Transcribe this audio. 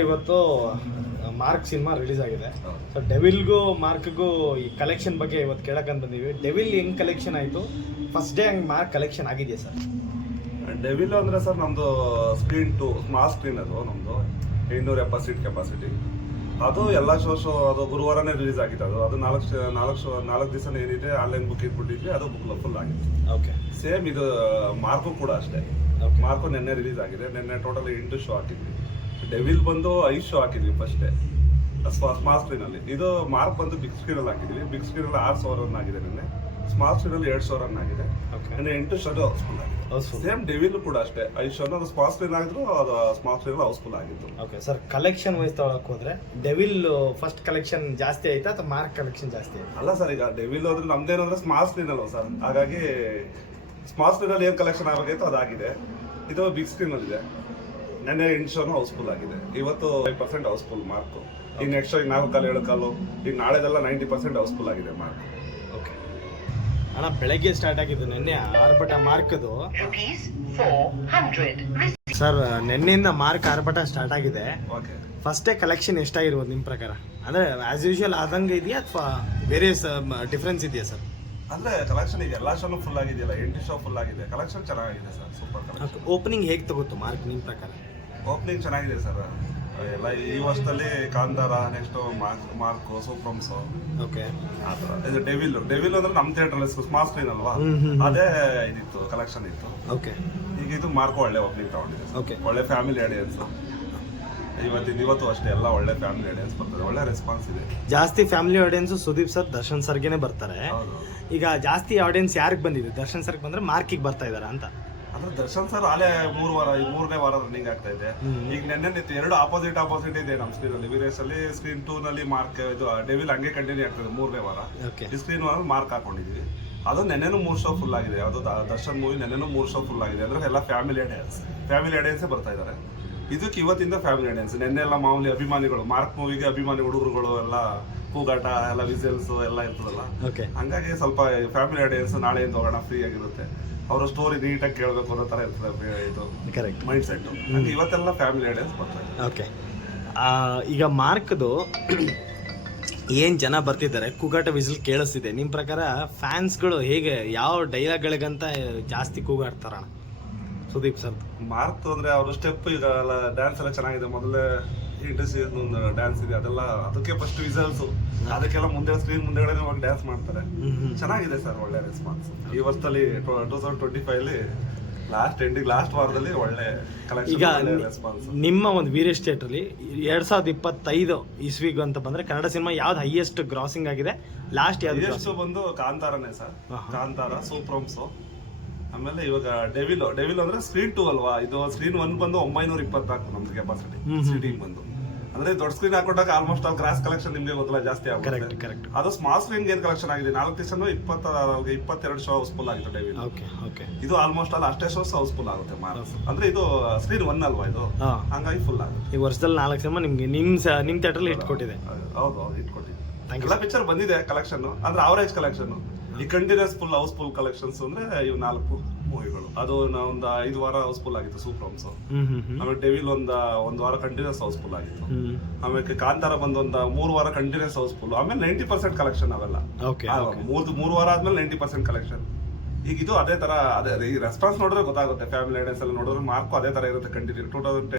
ಇವತ್ತು mark cinema release ಆಗಿದೆ. So ಡೆವಿಲ್ಗೂ ಮಾರ್ಕ್ಗೂ ಈ ಕಲೆಕ್ಷನ್ ಬಗ್ಗೆ ಇವತ್ತು ಕೇಳಕ್ಕಂತ ಬಂದೀವಿ. ಡೆವಿಲ್ ಹೆಂಗ್ ಕಲೆಕ್ಷನ್ ಆಯಿತು? ಫಸ್ಟ್ ಡೇ ಹಂಗೆ ಮಾರ್ಕ್ ಕಲೆಕ್ಷನ್ ಆಗಿದೆಯಾ ಸರ್? ಡೆವಿಲ್ ಅಂದ್ರೆ ಸರ್ ನಮ್ದು ಸ್ಕ್ರೀನ್ ಟು ಸ್ಮಾಲ್ ಸ್ಕ್ರೀನ್ ಅದು ನಮ್ದು. ಎಂಟ್ನೂರ ಎಪ್ಪತ್ತು ಸೀಟ್ ಕೆಪಾಸಿಟಿ ಅದು ಎಲ್ಲ ಶೋ ಶೋ ಅದು ಗುರುವಾರನೇ ರಿಲೀಸ್ ಆಗಿದೆ ಅದು. ಅದು ನಾಲ್ಕು ಶ- ನಾಲ್ಕು ಶೋ ನಾಲ್ಕು ದಿವಸ ಏನಿದೆ ಆನ್ಲೈನ್ ಬುಕ್ ಇಟ್ಬಿಟ್ಟಿದ್ವಿ ಅದು ಬುಕ್ ಫುಲ್ ಆಗಿದೆ ಓಕೆ ಸೇಮ್ ಇದು ಮಾರ್ಕು ಕೂಡ ಅಷ್ಟೇ. ಮಾರ್ಕು ನಿನ್ನೆ ರಿಲೀಸ್ ಆಗಿದೆ. ನಿನ್ನೆ ಟೋಟಲ್ ಎಂಟು ಶೋ ಹಾಕಿದ್ವಿ. ಡೆವಿಲ್ ಬಂದು ಐದು ಶೋ ಹಾಕಿದ್ವಿ ಫಸ್ಟೇ ಸ್ಮಾಲ್ ಸ್ಕ್ರೀನ್ ಅಲ್ಲಿ. ಇದು ಮಾರ್ಕ್ ಬಂದು ಬಿಗ್ ಸ್ಕ್ರೀನ್ ಅಲ್ಲಿ ಹಾಕಿದ್ವಿ. ಬಿಗ್ ಸ್ಕ್ರೀನ್ ಅಲ್ಲಿ ಆರು ಸಾವಿರ ರನ್ ಆಗಿದೆ ನಿನ್ನೆ. ಸ್ಮಾಲ್ ಸ್ಕ್ರೀನ್ ಅಲ್ಲಿ ಎರಡು ಸಾವಿರ ರನ್ ಆಗಿದೆ. ಓಕೆ ನಿನ್ನೆ ಎಂಟು ಶೋ ಹೌಸ್ಫುಲ್ ಆಗಿದೆ. ಸೇಮ್ ಡೆವಿಲ್ ಕೂಡ ಅಷ್ಟೇ. ಐದು ಶೋ ಅದು ಸ್ಮಾಲ್ ಸ್ಕ್ರೀನ್ ಆಗಿದ್ರು ಅದು ಸ್ಮಾಲ್ ಸ್ಕ್ರೀನ್ ಹೌಸ್ಫುಲ್ ಆಗಿತ್ತು. ಓಕೆ ಸರ್ ಕಲೆಕ್ಷನ್ ವೈಸ್ ತಗೊಳಕ್ ಹೋದ್ರೆ ಡೆವಿಲ್ ಫಸ್ಟ್ ಕಲೆಕ್ಷನ್ ಜಾಸ್ತಿ ಆಯ್ತಾ ಅಥವಾ ಮಾರ್ಕ್ ಕಲೆಕ್ಷನ್ ಜಾಸ್ತಿ ಆಯ್ತಾ? ಅಲ್ಲ ಸರ್ ಈಗ ಡೆವಿಲ್ ಹೋದ್ರೆ ನಮ್ದೇನಂದ್ರೆ ಸ್ಮಾಲ್ ಸ್ಕ್ರೀನ್ ಅಲ್ವ ಸರ್ ಹಾಗಾಗಿ ಸ್ಮಾಲ್ ಸ್ಕ್ರೀನ್ ಅಲ್ಲಿ ಏನ್ ಕಲೆಕ್ಷನ್ ಆಗಬೇಕಿತ್ತು ಅದಾಗಿದೆ ಇದು ಬಿಗ್ ಸ್ಕ್ರೀನ್ ಅಲ್ಲಿ ಇದೆ ನೆನ್ನೆ ಎಂಟು ಶೋನು ಹೌಸ್ಫುಲ್ ಆಗಿದೆ. ಇವತ್ತು ಫೈವ್ ಪರ್ಸೆಂಟ್ ಹೌಸ್ಫುಲ್ ಮಾರ್ಕ್ ಈಗ ನೆಕ್ಸ್ಟ್ ಈಗ ನಾಲ್ಕು ಕಾಲು ಏಳು ಕಾಲು ಈಗ ನಾಳೆದೆಲ್ಲ ನೈಂಟಿ ಪರ್ಸೆಂಟ್ ಹೌಸ್ಫುಲ್ ಆಗಿದೆ ಮಾರ್ಕ್ ಓಕೆ ಅಣ್ಣ ಬೆಳಗ್ಗೆ ಸ್ಟಾರ್ಟ್ ಆಗಿದ್ದು ನಿನ್ನೆ ಆರ್ಭಟ ಮಾರ್ಕ್ದು rupees 400. ಸರ್ ನಿನ್ನೆಯಿಂದ ಮಾರ್ಕ್ ಆರ್ಭಟ ಸ್ಟಾರ್ಟ್ ಆಗಿದೆ. ಓಕೆ ಫಸ್ಟೇ ಕಲೆಕ್ಷನ್ ಎಷ್ಟಾಗಿರ್ಬೋದು ನಿಮ್ಮ ಪ್ರಕಾರ? ಅಂದರೆ ಆ್ಯಸ್ ಯೂಶುವಲ್ ಆದಂಗೆ ಇದೆಯಾ ಅಥವಾ ಬೇರೆ ಡಿಫ್ರೆನ್ಸ್ ಇದೆಯಾ ಸರ್ ಅಂದ್ರೆ ಕಲೆಕ್ಷನ್ ಈಗ ಎಲ್ಲ ಶೋನು ಫುಲ್ ಆಗಿದೆಯಲ್ಲ ಎಂಟು ಶೋ ಫುಲ್ ಆಗಿದೆ. ಕಲೆಕ್ಷನ್ ಚೆನ್ನಾಗಿದೆ ಸರ್ ಸೂಪರ್ ಕಲೆಕ್ಷನ್ ಓಪನಿಂಗ್ ಹೇಗೆ ತಗೋತು ಮಾರ್ಕ್ ನಿಮ್ಮ ಪ್ರಕಾರ? ಓಪನಿಂಗ್ ಚೆನ್ನಾಗಿದೆ ಸರ್ ಎಲ್ಲ ಈ ವರ್ಷದಲ್ಲಿ ಕಾಂತಾರ ನೆಕ್ಸ್ಟ್ ಮಾರ್ಕ್ ಮಾರ್ಕ್ ಸೂಪ್ರಮ್ಸು ಓಕೆ ಆ ಥರ. ಇದು ಡೆವಿಲ್ ಡೆವಿಲ್ ಅಂದ್ರೆ ನಮ್ಮ ಥಿಯೇಟರ್ ಸ್ಮಾಲ್ ಸ್ಕ್ರೀನ್ ಅಲ್ವಾ. ಅದೇ ಇದಿತ್ತು ಕಲೆಕ್ಷನ್ ಇತ್ತು. ಓಕೆ ಈಗ ಇದು ಮಾರ್ಕ್ ಒಳ್ಳೆ ಓಪನಿಂಗ್ ತಗೊಂಡಿದೆ ಓಕೆ. ಒಳ್ಳೆ ಫ್ಯಾಮಿಲಿ ಆಡಿಯನ್ಸ್ ಇವತ್ತಿನ ಇವತ್ತು ಅಷ್ಟೇ ಎಲ್ಲ ಒಳ್ಳೆ ಫ್ಯಾಮಿಲಿ ಆಡಿಯನ್ಸ್ ಬರ್ತದೆ. ಒಳ್ಳೆ ರೆಸ್ಪಾನ್ಸ್ ಇದೆ. ಜಾಸ್ತಿ family audience Sudeep sir Darshan ಸರ್ಗೆನೆ ಬರ್ತಾರೆ. ಈಗ ಜಾಸ್ತಿ ಆಡಿಯನ್ಸ್ ಯಾರಿಗೆ ಬಂದಿದೆ? ದರ್ಶನ್ ಸರ್ಗೆ ಬಂದ್ರೆ ಮಾರ್ಕಿಗೆ ಬರ್ತಾ ಇದಾರ ಅಂತ. ಅಂದ್ರೆ ದರ್ಶನ್ ಸರ್ ಅಲ್ಲೇ ಮೂರು ವಾರ ಈ ಮೂರನೇ ವಾರ ರನ್ನಿಂಗ್ ಆಗ್ತಾ ಇದೆ. ಈಗ ನೆನ್ನೆ ನಿಂತು ಎರಡು ಆಪೋಸಿಟ್ ಆಪೋಸಿಟ್ ಇದೆ ನಮ್ಮ ಸ್ಕ್ರೀನ್ ಅಲ್ಲಿ. ವೀರೇಶ್ ಅಲ್ಲಿ ಸ್ಕ್ರೀನ್ ಟೂ ನಲ್ಲಿ ಮಾರ್ಕ್ ಇದು ಡೆವಿಲ್ ಹಂಗೆ ಕಂಟಿನ್ಯೂ ಆಗ್ತದೆ ಮೂರನೇ ವಾರ. ಈ ಸ್ಕ್ರೀನ್ ವಾರ ಮಾರ್ಕ್ ಹಾಕೊಂಡಿದ್ವಿ. ಅದು ನೆನ್ನೆನೂ ಮೂರು ಶೋ ಫುಲ್ ಆಗಿದೆ. ಅದು ದರ್ಶನ್ ಮೂವಿ ನೆನ್ನೆನೂ ಮೂರು ಶೋ ಫುಲ್ ಆಗಿದೆ. ಅಂದ್ರೆ ಎಲ್ಲ ಫ್ಯಾಮಿಲಿ ಆಡಿಯನ್ಸ್ ಫ್ಯಾಮಿಲಿ ಅಡಿಯನ್ಸ್ ಬರ್ತಾ ಇದ್ದಾರೆ ಇದಕ್ಕೆ ಇವತ್ತಿಂದ ಫ್ಯಾಮಿಲಿ ಆಡಿಯನ್ಸ್ ನೆನ್ನೆ ಎಲ್ಲ ಮಾಮೂಲಿ ಅಭಿಮಾನಿಗಳು ಮಾರ್ಕ್ ಮೂವಿಗೆ ಅಭಿಮಾನಿ ಹುಡುಗರುಗಳು ಎಲ್ಲ ಕೂಗಾಟ ಎಲ್ಲ ವಿಸಲ್ಸ್ ಎಲ್ಲ ಇರ್ತದಲ್ಲ. ಓಕೆ ಹಂಗಾಗಿ ಸ್ವಲ್ಪ ಫ್ಯಾಮಿಲಿ ಆಡಿಯನ್ಸ್ ನಾಳೆಯಿಂದ ಹೋಗೋಣ ಫ್ರೀ ಆಗಿರುತ್ತೆ. ಅವರ ಸ್ಟೋರಿ ನೀಟಾಗಿ ಕೇಳಬೇಕು ಅನ್ನೋ ಥರ ಇರ್ತದೆ ಇದು ಕರೆಕ್ಟ್ ಮೈಂಡ್ ಸೆಟ್ ಹಂಗೆ ಇವತ್ತೆಲ್ಲ ಫ್ಯಾಮಿಲಿ ಆಡಿಯನ್ಸ್ ಬರ್ತಾರೆ. ಓಕೆ ಈಗ ಮಾರ್ಕ್ದು ಏನು ಜನ ಬರ್ತಿದ್ದಾರೆ ಕೂಗಾಟ ವಿಸಿಲ್ ಕೇಳಿಸ್ತಿದೆ. ನಿಮ್ಮ ಪ್ರಕಾರ ಫ್ಯಾನ್ಸ್ಗಳು ಹೇಗೆ ಯಾವ ಡೈಲಾಗ್ಗಳಿಗಂತ ಜಾಸ್ತಿ ಕೂಗಾಡ್ತಾರಣ ಸುದೀಪ್ ಸರ್. ಮಾರ್ಕ್ ಅಂದರೆ ಅವರು ಸ್ಟೆಪ್ ಈಗ ಡ್ಯಾನ್ಸ್ ಎಲ್ಲ ಚೆನ್ನಾಗಿದೆ. ಮೊದಲೇ ಇಂಟ್ರೆಸ್ಟ್ ಒಂದು ಡ್ಯಾನ್ಸ್ ಇದೆ ಅದೆಲ್ಲ ಅದಕ್ಕೆ ಫಸ್ಟ್ ವಿಸಲ್ಸ್ ಅದಕ್ಕೆಲ್ಲ ಮುಂದೆ ಸ್ಕ್ರೀನ್ ಮುಂದೆಗಡೆ ಹೋಗಿ ಡ್ಯಾನ್ಸ್ ಮಾಡ್ತಾರೆ. ಚೆನ್ನಾಗಿದೆ ಸರ್ ಒಳ್ಳೆ ರೆಸ್ಪಾನ್ಸ್ ಈ ವರ್ಷದಲ್ಲಿ ಟೂ ತೌಸಂಡ್ ಟ್ವೆಂಟಿ ಫೈವ್ ಅಲ್ಲಿ ಲಾಸ್ಟ್ ಎಂಡಿಂಗ್ ಲಾಸ್ಟ್ ವಾರದಲ್ಲಿ ಒಳ್ಳೆ ಈಗ ರೆಸ್ಪಾನ್ಸ್ ನಿಮ್ಮ ಒಂದು ವೀರೇಶ್ ಥಿಯೇಟ್ರಲ್ಲಿ ಎರಡ್ ಸಾವಿರದ ಇಪ್ಪತ್ತೈದು ಇಸ್ವಿಗೂ ಅಂತ ಬಂದ್ರೆ ಕನ್ನಡ ಸಿನಿಮಾ ಯಾವ್ದು ಹೈಯೆಸ್ಟ್ ಗ್ರಾಸಿಂಗ್ ಆಗಿದೆ? ಲಾಸ್ಟ್ ಯಾವ್ದು ಬಂದು ಕಾಂತಾರನೇ ಸರ್. ಕಾಂತಾರ ಸೂಪ್ರಮ್ಸ್ ಆಮೇಲೆ ಇವಾಗ ಡೆವಿಲ್ ಡೆವಿಲ್ ಅಂದ್ರೆ ಸ್ಕ್ರೀನ್ ಟೂ ಅಲ್ವಾ? ಇದು ಸ್ಕ್ರೀನ್ ಒನ್ ಬಂದು ಒಂಬೈನೂರ ಇಪ್ಪತ್ನಾಲ್ಕು ನಮ್ದು ಕೆಪಾಸಿಟಿ. ಸೀಟಿಂಗ್ ಬಂದು. ಅಂದ್ರೆ ದೊಡ್ಡ ಸ್ಕ್ರೀನ್ ಹಾಕೊಂಡಾಗ ಆಲ್ಮೋಸ್ಟ್ ಆಲ್ ಗ್ರಾಸ್ ಕಲೆಕ್ಷನ್ ನಿಮ್ಗೆ ಗೊತ್ತಲ್ಲ ಜಾಸ್ತಿ ಆಗುತ್ತೆ. ಕರೆಕ್ಟ್ ಅದು ಸ್ಮಾಲ್ ಸ್ಕ್ರೀನ್ ಏನ್ ಕಲೆಕ್ಷನ್ ಆಗಿದೆ? ನಾಲ್ಕು ದಿವಸ ಇಪ್ಪತ್ತ ಇಪ್ಪತ್ತೆರಡು ಶೋ ಹೌಸ್ಫುಲ್ ಆಗಿತ್ತು ಡೆವಿಲ್ ಓಕೆ ಓಕೆ ಇದು ಆಲ್ಮೋಸ್ಟ್ ಆಲ್ ಅಷ್ಟೇ ಶೋಸ್ ಹೌಸ್ಫುಲ್ ಆಗುತ್ತೆ. ಅಂದ್ರೆ ಇದು ಸ್ಕ್ರೀನ್ ಒನ್ ಅಲ್ವಾ ಇದು? ಹಂಗಾಗಿ ಫುಲ್ ಆಗುತ್ತೆ. ಈ ವರ್ಷದಲ್ಲಿ ನಾಲ್ಕು ಸಿನಿಮಾ ನಿಮ್ಗೆ ನಿಮ್ ನಿಮ್ಮ ನಿಮ್ ಥಿಯೇಟರ್ ಇಟ್ಕೊಟ್ಟಿದೆ. ಹೌದು ಹೌದು ಇಟ್ಕೊಟ್ಟಿದೆ ಎಲ್ಲ ಪಿಕ್ಚರ್ ಬಂದಿದೆ ಕಲೆಕ್ಷನ್ ಅಂದ್ರೆ ಅವರೇಜ್ ಕಲೆಕ್ಷನ್ ಈ ಕಂಟಿನ್ಯೂಸ್ ಫುಲ್ ಹೌಸ್ಫುಲ್ ಕಲೆಕ್ಷನ್ಸ್ ಅಂದ್ರೆ ಇವು ನಾಲ್ಕು ಮೂವಿಗಳು. ಅದು ನಾವು ಒಂದು ಐದು ವಾರ ಹೌಸ್ಫುಲ್ ಆಗಿತ್ತು ಸೂಪರ್ ಹ್ಮ್ ಆಮೇಲೆ ಡೆವಿಲ್ ಒಂದ ಒಂದ್ ವಾರ ಕಂಟಿನ್ಯೂಸ್ ಹೌಸ್ಫುಲ್ ಆಗಿತ್ತು. ಆಮೇಲೆ ಕಾಂತಾರ ಬಂದ್ ಒಂದ ಮೂರು ವಾರ ಕಂಟಿನ್ಯೂಸ್ ಹೌಸ್ಫುಲ್ ಆಮೇಲೆ ನೈಂಟಿ ಪರ್ಸೆಂಟ್ ಕಲೆಕ್ಷನ್ ಅವೆಲ್ಲ. ಮೂರ್ ಮೂರು ವಾರ ಆದ್ಮೇಲೆ ನೈಂಟಿ ಪರ್ಸೆಂಟ್ ಕಲೆಕ್ಷನ್ ಈಗ ಇದು ಅದೇ ತರ ಅದೇ ಈ ರೆಸ್ಪಾನ್ಸ್ ನೋಡಿದ್ರೆ ಗೊತ್ತಾಗುತ್ತೆ. ಫ್ಯಾಮಿಲಿ ಐಡೆನ್ಸ್ ಎಲ್ಲ ನೋಡಿದ್ರೆ ಮಾರ್ಕು ಅದೇ ತರ ಇರುತ್ತೆ ಕಂಟಿನ್ಯೂ ಟೂ ತೌಸಂಡ್